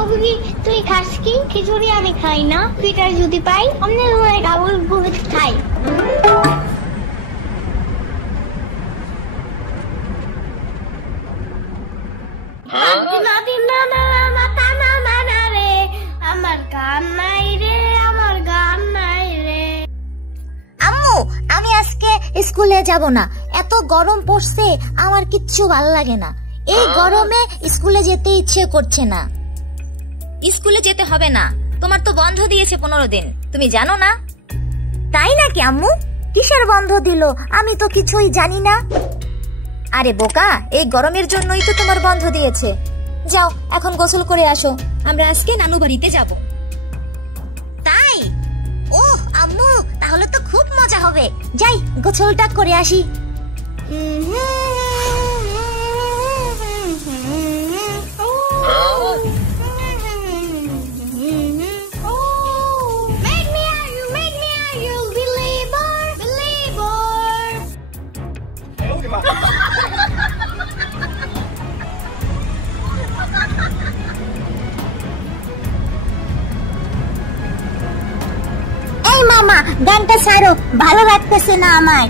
অভি তুই খাস কি? খিচুড়ি আমি খাই না, পিঠা যদি পাই অন্য গাবুল বহুত খাই। আমার গান নাই রে, আমার গান নাই রে। আম্মু আমি আজকে স্কুলে যাব না, এত গরম পড়ছে, আমার কিচ্ছু ভালো লাগে না। এই গরমে স্কুলে যেতে ইচ্ছে করছে না। স্কুলে যেতে হবে না, তোমার তো বন্ধ দিয়েছে 15 দিন, তুমি জানো না? তাই নাকি আম্মু? কিসের বন্ধ দিল? আমি তো কিছুই জানি না। আরে বোকা, এই গরমের জন্যই তো তোমার বন্ধ দিয়েছে। যাও এখন গোসল করে আসো, আমরা আজকে নানু বাড়িতে যাব। তাই? ওহ আম্মু, তাহলে তো খুব মজা হবে। যাই গোসলটা করে আসি। মামা গানটা ছাড়ো, ভালো লাগতেছে না আমার।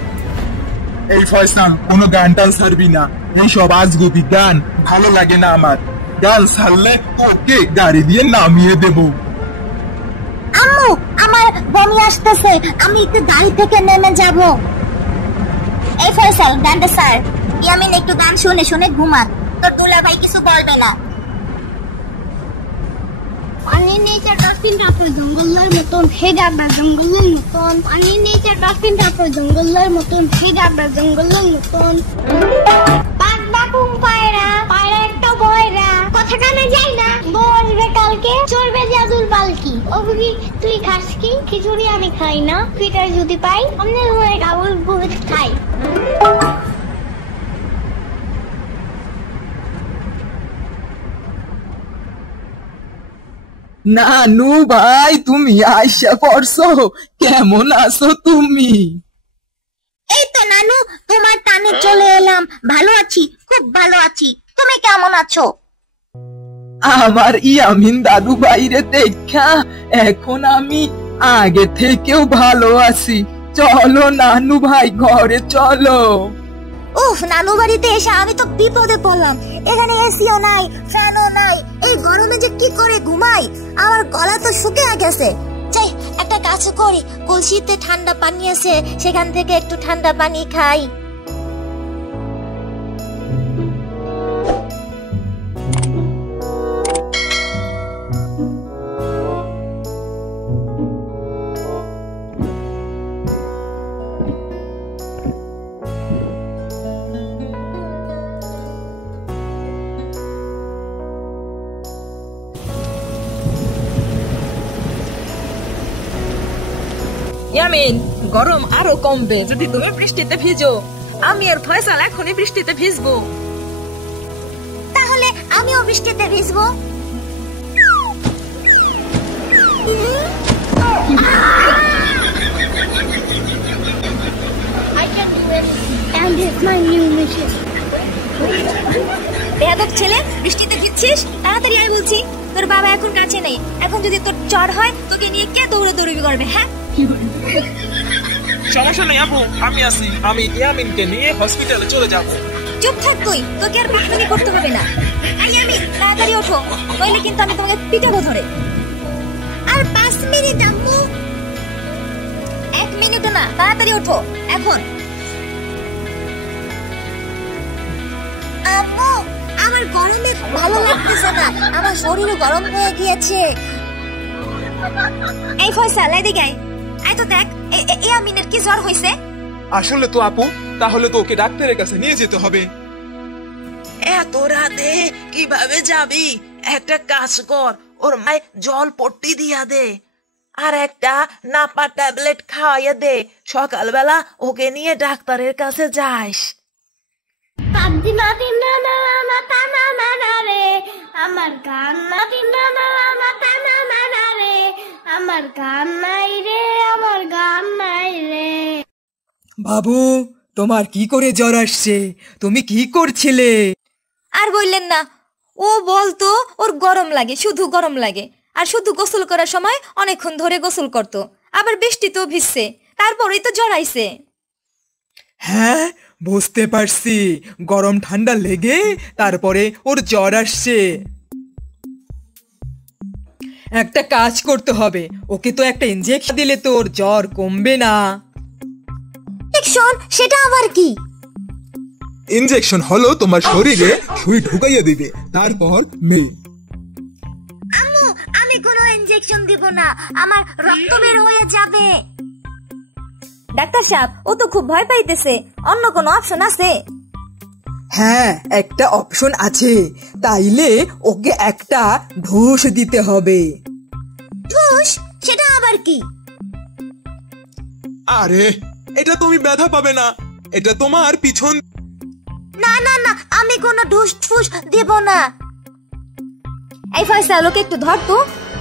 এই ফয়সাল, কোনো গানটা ছাড়বি না, এই সব আজগুবি গান ভালো লাগে না আমার। গান ছাড়লে ওকে গাড়ি দিয়ে নামিয়ে দেব। আম্মু আমার বমি আসতেছে, আমি একটু গাড়ি থেকে নেমে যাব। এই ফয়সাল গানটা ছাড়, ইয়ামিন একটু গান শুনে শুনে ঘুমাক, তোর দুলা ভাই কিছু বলবে না। পানি নিচে ডাস্টবিন তারপর জঙ্গলের মতন হে যাবে জঙ্গলের মতন। পানি নিচে ডাস্টবিন তারপর জঙ্গলের মতন হে যাবে জঙ্গলের মতন। পাক বাকুম পায়রা, পায়রা একটা বয়রা, কথা কানে যাই না, বউ আসবে কালকে, চলবে জাদুর পালকি। অভি তুই খাস কি? খিচুড়ি আমি খাই না, পিঠা যদি পাই অন্য গাবুল বহুত খাই। নানু ভাই, তুমি আইসা পড়ছো, কেমন আছো তুমি? এই তো নানু, তোমার টানে চলে এলাম। ভালো আছি, খুব ভালো আছি। তুমি কেমন আছো? আমার ইয়ামিন দাদু বাইরে দেখা এখন আমি আগে থেকেও ভালো আছি। চলো নানু ভাই, ঘরে চলো। উফ, নানু বাড়িতে এসে আমি তো বিপদে পড়লাম। এখানে এসিও নাই, ফ্যানও নাই, এই গরমে যে কি করে ঘুমাই, আমার গলা তো শুকিয়ে গেছে। যাই একটা কাজ করি, কলসিতে ঠান্ডা পানি আছে, সেখান থেকে একটু ঠান্ডা পানি খাই। ইয়ামিন, গরম আরো কমবে যদি তুমি বৃষ্টিতে ভিজো। আমি আর ফয়সাল এখনই বৃষ্টিতে ভিজবো। তাহলে আমিও বৃষ্টিতে ভিজবো। I can do anything and it's my new mission. বেয়াদব ছেলে, বৃষ্টিতে ভিজছিস? তাড়াতাড়ি আয় বলছি। তোর বাবা এখন কাছে নেই, এখন যদি তোর জ্বর হয় তোকে নিয়ে কে দৌড়াদৌড়ি করবে? হ্যাঁ, সমস্যা নেই আপু, আমি আছি। আমি ইয়ামিনকে নিয়ে হসপিটালে চলে যাব। চুপ থাক তুই, তোকে আর পাকনামি করতে হবে না। ইয়ামিন তাড়াতাড়ি ওঠো, নইলে কিন্তু আমি তোমাকে পিটাবো ধরে। আর 5 মিনিট আম্মু। 1 মিনিটও না, তাড়াতাড়ি ওঠো এখন। আম্মু আমার গরমে ভালো লাগতেছে না, আমার শরীরও গরম হয়ে গিয়েছে। এই ফয়সাল এদিকে আয়, আয় তো দেখ ইয়ামিনের কি জ্বর হয়েছে। আসলে তো আপু, তাহলে তো ওকে ডাক্তারের কাছে নিয়ে যেতে হবে। এত রাতে কিভাবে যাবি? একটা কাজ কর, ওর মায় জল পট্টি দিয়া দে, আর একটা নাপা ট্যাবলেট খাওয়াইয়া দে। সকালবেলা ওকে নিয়ে ডাক্তারের কাছে যাস। আমার গান আমার গান নাই রে, আমার গান নাই রে। বাবু, তোমার কি করে জ্বর আসছে? তুমি কি করছিলে? আর বললেন না, ও বলতো ওর গরম লাগে, শুধু গরম লাগে, আর শুধু গোসল করার সময় অনেকক্ষণ ধরে গোসল করতো, আবার বৃষ্টিতেও ভিজছে, তারপরেই তো জ্বর আইছে। হ্যাঁ বুঝতে পারছি, গরম ঠান্ডা লেগে তারপরে ওর জ্বর আসছে। একটা কাজ করতে হবে, ওকে তো একটা ইনজেকশন দিলে তো ওর জ্বর কমবে না। ইনজেকশন? সেটা আবার কি? ইনজেকশন হলো তোমার শরীরে সুই ঢুকাইয়া দিবে, তারপর মেয়ে। আম্মু আমি কোনো ইনজেকশন দিব না, আমার রক্ত বের হয়ে যাবে। ডাক্তার সাহেব, ও তো খুব ভয় পাইতেছে, অন্য কোনো অপশন আছে? হ্যাঁ একটা অপশন আছে, তাইলে ওকে একটা ঢুস দিতে হবে। ঢুস? সেটা আবার কি? আরে এটা তুমি ব্যথা পাবে না, এটা তোমার পিছন। না না না, আমি কোনো ঢুস ঠুস দেব না। এই ফয়সাল, ওকে একটু ধর তো।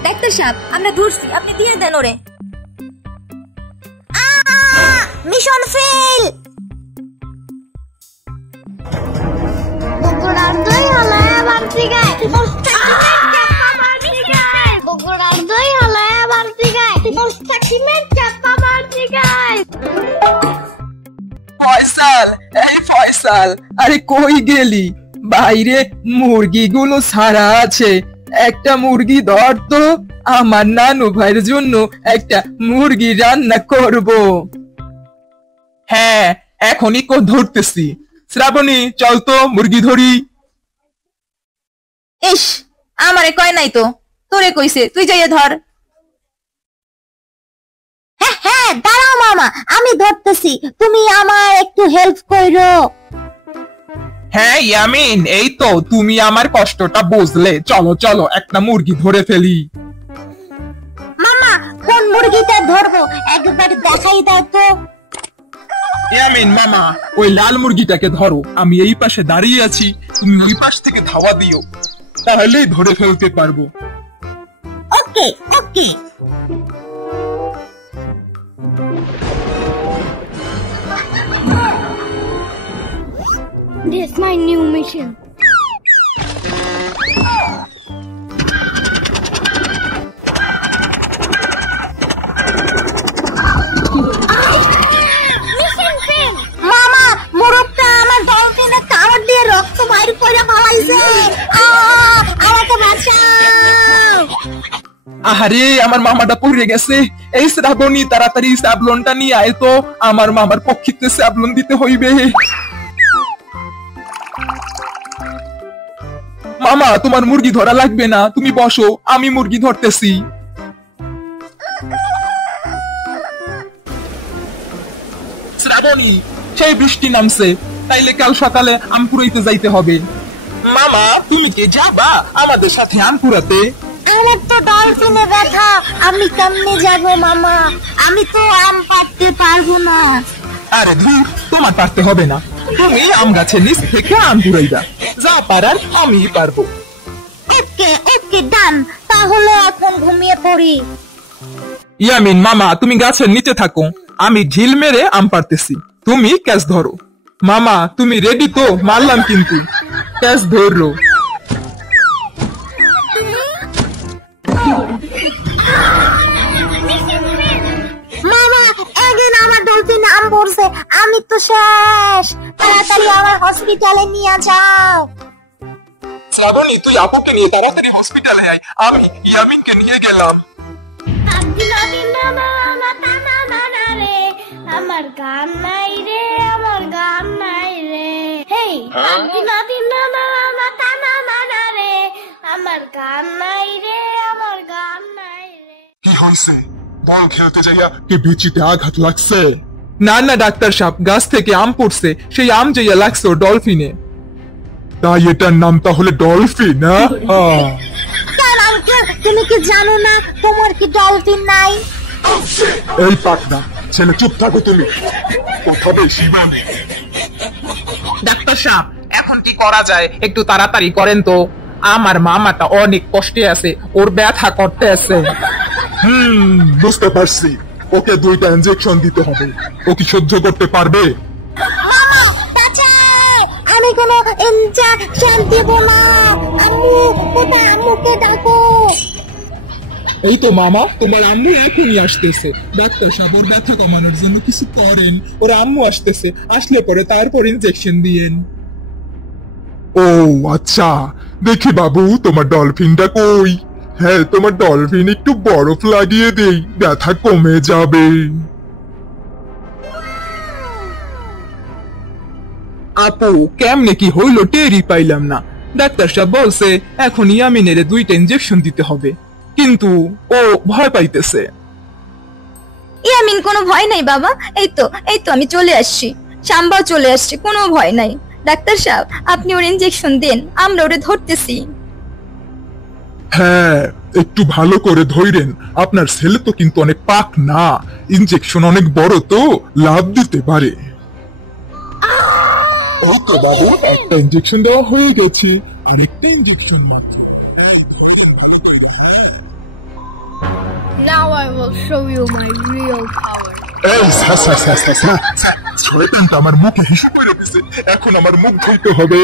ডাক্তার সাহেব, আমরা ধরছি, আপনি দিয়ে দেন ওরে। Mission fail. বগুড়ার দই হলায় বাড়তি গায়, চাপা বাড়তি গায়। বগুড়ার দই হলায় বাড়তি গায়, মোস্তাকিমের চাপা বাড়তি গায়। ফয়সাল, এই ফয়সাল, আরে কই গেলি? বাইরে মুরগিগুলো ছাড়া আছে, একটা মুরগি ধর তো, আমার নানু ভাইয়ের জন্য একটা মুরগি রান্না করব। হ্যাঁ এখনই ধরতেছি। শ্রাবণী চল তো মুরগি ধরি। ইস, আমারে কয় নাই তো, তোরে কইছে, তুই যাইয়া ধর। হ্যাঁ হ্যাঁ, দাঁড়াও মামা, আমি ধরতেছি, তুমি আমার একটু হেল্প করো। হ্যাঁ ইয়ামিন, এই তো তুমি আমার কষ্টটা বুঝলে, চলো চলো একটা মুরগি ধরে ফেলি। মামা কোন মুরগিটা ধরবো একবার দেখাই দাও তো। ইয়ামিন মামা, ওই লাল মুরগিটাকে ধরো, আমি এই পাশে দাঁড়িয়ে আছি, তুমি ওই পাশ থেকে ধাওয়া দিও, তাহলেই ধরে ফেলতে পারবো। ওকে ওকে। This is my new mission. Mission fail. মামা, মোরগটা আমার ডলফিনে কামড় দিয়ে রক্ত বাইর করে ফালাইছে, আমাকে বাঁচাও। আহারে আমার মামাটা পড়ে গেছে। এই শ্রাবণী তাড়াতাড়ি স্যাবলনটা নিয়ে আয় তো, আমার মামার পক্ষিতে স্যাবলন দিতে হইবে। মামা তোমার মুরগি ধরা লাগবে না, তুমি বসো, আমি মুরগি ধরতেছি। শ্রাবণী, সেই বৃষ্টি নামছে, তাইলে কাল সকালে আম কুড়াইতে যাইতে হবে। মামা তুমি কি যাবা আমাদের সাথে আম কুড়াতে? আমার তো ডলফিনে ব্যথা, আমি কেমনে যাব মামা, আমি তো আম পাড়তে পারবো না। আরে ধুর, তোমার পারতে হবে না, তুমি আম গাছের নিচ থেকে আম কুড়াইবা, যা পারার আমি পারবো। ওকে ওকে ডান, তাহলে এখন ঘুমিয়ে পড়ি। ইয়ামিন মামা তুমি গাছের নিচে থাকো, আমি ঝিল মেরে আম পারতেছি, তুমি ক্যাচ ধরো। মামা তুমি রেডি তো? মারলাম কিন্তু, ক্যাচ ধরো। মামা এগেন আমার ডলফিন আম পড়ছে, আমি তো শেষ, তাড়াতাড়ি আমার হসপিটালে নিয়ে যাও। শ্রাবণী তুই আপুকে নিয়ে তাড়াতাড়ি হসপিটালে আয়, আমি ইয়ামিনকে নিয়ে গেলাম। আমার গান নাই রে, আমার গান নাই রে, হেই রে, আমার গান নাই রে, আমার গান নাই রে। কি হয়েছে? বল খেলতে যাইয়া কে বিচিতে আঘাত লাগছে? না না ডাক্তার সাহেব, গাছ থেকে আম পড়ছে, সেই আম যাইয়া লাগছে ওর ডলফিনে। তাই এটার নাম তাহলে ডলফিন? না আঙ্কেল, তুমি কি জানো না তোমার কি ডলফিন নাই? এই পাকনা ছেলে, চুপ থাকো তুমি, কোথাবে শিবান। ডাক্তার সাহেব এখন কি করা যায়, একটু তাড়াতাড়ি করেন তো, আমার মামাটা অনেক কষ্টে আছে, ওর ব্যথা করতে আছে। বুঝতে পারছি, ওকে 2টা ইনজেকশন দিতে হবে, ও কি সহ্য করতে পারবে? মামা বাঁচাও, আমি কোনো ইনজেকশন দিব না। আম্মু কোথায়? আম্মুকে ডাকো। এই তো মামা, তোমার আম্মু এখনই আসতেছে। ডাক্তার সাহেব ওর ব্যথা কমানোর জন্য কিছু করেন। ওর আম্মু আসতেছে, আসলে পরে তারপর ইনজেকশন দিয়েন। ও আচ্ছা, দেখি বাবু তোমার ডলফিনটা কই? হ্যাঁ, তোমার ডলফিন একটু বরফ লাগিয়ে দেই, ব্যথা কমে যাবে। আপু কেমনে কি হইলো টেরই পাইলাম না। ডাক্তার সাহেব বলছে এখন ইয়ামিনের 2টা ইনজেকশন দিতে হবে, কিন্তু ও ভয় পাইতেছে। ইয়ামিন কোনো ভয় নাই বাবা, এই তো আমি চলে আসছি, শাম্বাও চলে আসছে, কোনো ভয় নাই। ডাক্তার সাহেব আপনি ওর ইনজেকশন দেন, আমরা ওরে ধরতেছি। হ্যাঁ, একটু ভালো করে ধইরেন, আপনার ছেলে তো কিন্তু অনেক পাক না, ইনজেকশন অনেক বড় তো লাভ দিতে পারে। ওকে বাবু, একটা ইনজেকশন দেওয়া হয়ে গেছে, আরেকটা ইনজেকশন মাত্র। Now I will show you my real power. এই শয়তানটা আমার মুখে হিসু করে দিছে, এখন আমার মুখ ধুইতে হবে।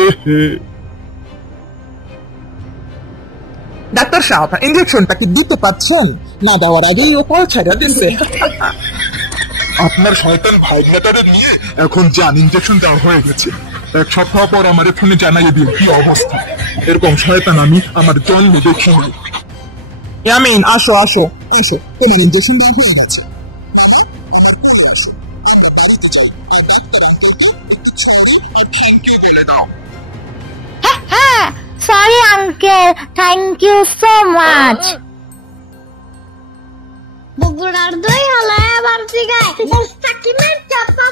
ডাক্তার সাহেব ইনজেকশনটা কি দিতে পারছেন? না দেওয়ার আগেই ও পাল ছাড়া দিচ্ছে। আপনার শয়তান ভাইরাটারে নিয়ে এখন যান, ইনজেকশন দেওয়া হয়ে গেছে। 1 সপ্তাহ পর আমার ফোনে জানাইয়ে দিন কি অবস্থা। এরকম শয়তান আমি আমার জন্ম দেখি নাই। ইয়ামিন আসো আসো এসো, তোমার ইনজেকশন দেওয়া হয়ে গেছে। হ্যাঁ, sorry uncle, thank you so much. বগুড়ার দই হলো এবার জিগায় মুস্তাকিমের চাপা